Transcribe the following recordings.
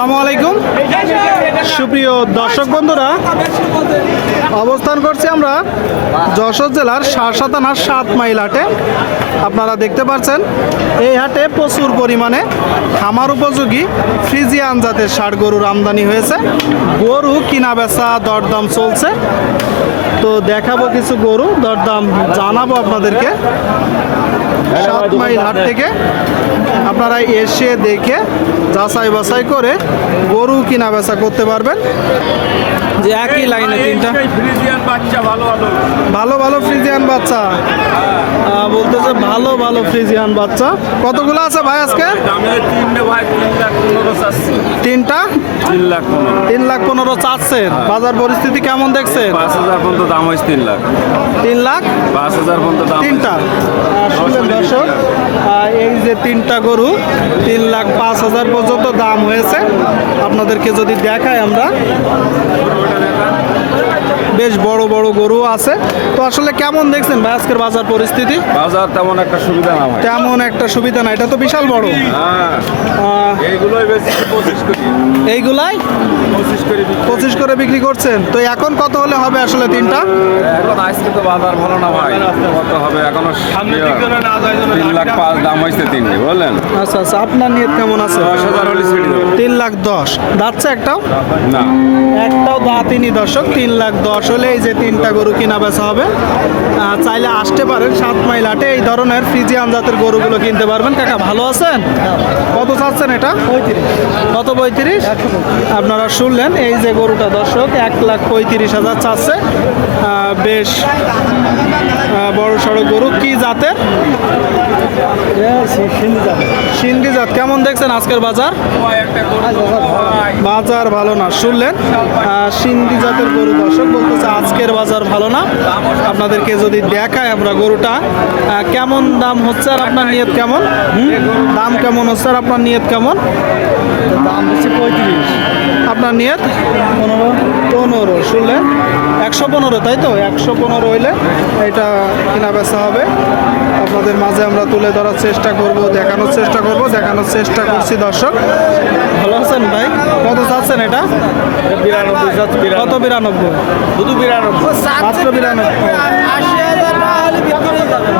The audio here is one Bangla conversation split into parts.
আসসালামু আলাইকুম সুপ্রিয় দর্শক বন্ধুরা, অবস্থান করছি আমরা যশোর জেলার সারসা থানার 7 মাইল হাটে। আপনারা দেখতে পাচ্ছেন এই হাটে প্রচুর পরিমাণে খামার উপযোগী ফ্রিজিয়ান জাতের ষাঁড় গরুর আমদানি হয়েছে। গরু কিনা বেচা দরদাম চলছে, তো দেখাবো কিছু গরু, দরদাম জানাবো আপনাদেরকে। 7 মাইল হাট থেকে আপনারা এসে দেখে যাচাই বাছাই করে গরু কিনা বেচা করতে পারবেন। যে একই লাইনে তিনটা ভালো ভালো ফ্রিজিয়ান বাচ্চা বলতেছে, ভালো ভালো ফ্রিজিয়ান বাচ্চা। কতগুলো আছে ভাই আজকে? তিনটা 3,15,000 চাচ্ছেন। বাজার পরিস্থিতি কেমন দেখছেন? 5,000 পর্যন্ত দাম হয়েছে। 3,05,000 পর্যন্ত দাম তিনটা। শুনলেন দর্শক, এই যে তিনটা গরু 3,05,000 পর্যন্ত দাম হয়েছে। আপনাদেরকে যদি দেখায় আমরা, বেশ বড় বড় গরু আছে। তো আসলে কেমন দেখছেন ভাই আজকের বাজার পরিস্থিতি? বাজার তেমন একটা সুবিধা না ভাই, তেমন একটা সুবিধা না, এটা তো বিশাল বড়। এইগুলোই বেশি 25 করি। এইগুলাই 25 করে বিক্রি করছেন। তো এখন কত হলে হবে আসলে তিনটা? এখন আজকে তো বাজার ভালো না ভাই, কত হবে এখনো 3,05,000 দাম হয়েছে তিনটে, বললেন? আচ্ছা আচ্ছা, আপনার নিয়ত কেমন আছে? 10,000 হলে ছেড়ে দেবো। 3,10,000 দাঁতছে একটাও? না, একটাও দাঁতিনি দর্শক। 3,10,000 হলে এই যে তিনটা গরু কিনা বেচা হবে। চাইলে আসতে পারেন 7 মাইল হাটে, এই ধরনের ফ্রিজিয়ান জাতের গরুগুলো কিনতে পারবেন। কাকা ভালো আছেন? কত চাচ্ছেন এটা? 35। কত? 35? আপনারা শুনলেন, এই যে গরুটা দর্শক 1,35,000 চাচ্ছে। বেশ বড় সড়ো গরু। কি জাতের? সিন্ধি জাত। কেমন দেখছেন আজকের বাজার? বাজার ভালো না, শুনলেন। সিন্ধি জাতের গরু দর্শক বলতেছে আজকের বাজার ভালো না। আপনাদেরকে যদি দেখায় আমরা গরুটা কেমন দাম হচ্ছে আর আপনার নিয়ত কেমন? দাম কেমন হচ্ছে আর আপনার নিয়ত কেমন? দাম হচ্ছে 35। আপনার নিয়ত 15। শুনলেন, 115, তাই তো? 115 হইলে এটা কিনা বেচা হবে। আপনাদের মাঝে আমরা তুলে ধরার চেষ্টা করব, দেখানোর চেষ্টা করছি দর্শক। ভালো আছেন ভাই? কত চাচ্ছেন এটা? 92। কত? 92? শুধু 92? মাত্র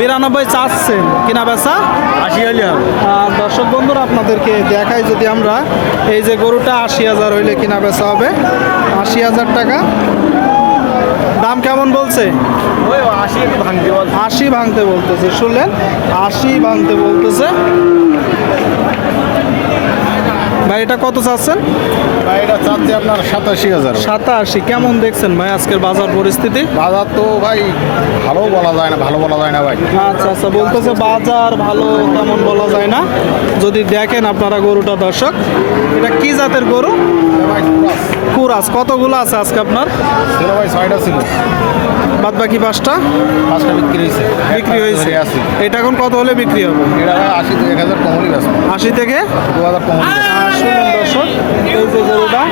92 চাচ্ছেন। কিনা বেচা 80 হলে হবে। দর্শক বন্ধুরা, আপনাদেরকে দেখাই যদি আমরা, এই যে গরুটা 80,000 হইলে কিনা বেচা হবে। 80,000 টাকা দাম। কেমন বলছে? 80 ভাঙতে বলতেছে। শুনলেন, 80 ভাঙতে বলতেছে। ভাই এটা কত চাচ্ছেন? ভাই এটা চাচ্ছে আপনার 87,000। 87। কেমন দেখছেন ভাই আজকের বাজার পরিস্থিতি? বাজার তো ভাই ভালো বলা যায় না, ভালো বলা যায় না ভাই। আচ্ছা আচ্ছা, বলতেছে বাজার ভালো তেমন বলা যায় না। যদি দেখেন আপনারা গরুটা দর্শক, এটা কি জাতের গরু? ভাই কুরাস। কতগুলো আছে আজকে আপনার? ছিল ভাই 6টা ছিল, বাদ বাকি 5টা বিক্রি হয়েছে। আছে। এটা এখন কত হলে বিক্রি হবে? এটা ভাই 80 থেকে 1,000 কম হলে বেশ। 80 থেকে 2,000 কম হলে। শুনুন দর্শক, এই যে গরুটা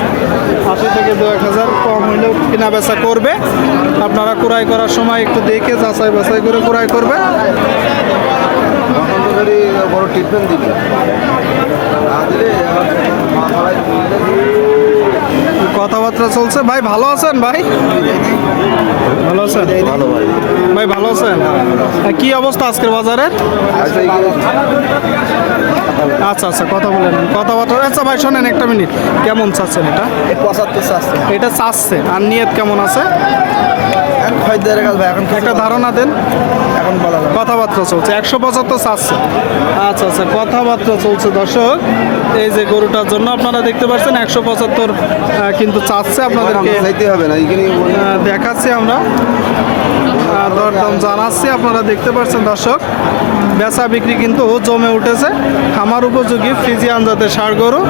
80 থেকে 2,000 কম হইলেও কেনা বেচা করবে। আপনারা ক্রয় করার সময় একটু দেখে যাচাই বাছাই করে ক্রয় করবেন। বড় ট্রিটমেন্ট দিবে কথাবার্তা চলছে। ভাই ভালো আছেন? ভাই ভালো আছেন? ভালো ভাই। ভাই ভালো আছেন? কি অবস্থা আজকের বাজারের? আচ্ছা আচ্ছা, কথা বলে নেন, কথাবার্তা। আচ্ছা ভাই শোনেন, একটা মিনিট। কেমন চাচ্ছেন এটা? 75 চাচ্ছে। এটা চাচ্ছে। আর নিয়ত কেমন আছে? এখন একটা ধারণা দেন। এখন বলা যায় কথাবার্তা চলছে। 175 চাচ্ছে। আচ্ছা আচ্ছা, কথাবার্তা চলছে দর্শক। এই যে গরুটার জন্য আপনারা দেখতে পাচ্ছেন 175 কিন্তু চাচ্ছে। আপনাদেরকে চাইতে হবে না, এখানে দেখাচ্ছি আমরা, দরদাম জানাচ্ছি। আপনারা দেখতে পাচ্ছেন দর্শক, বেচা বিক্রি কিন্তু জমে উঠেছে। খামার উপযোগী ফ্রিজিয়ান জাতের ষাঁড় গরু।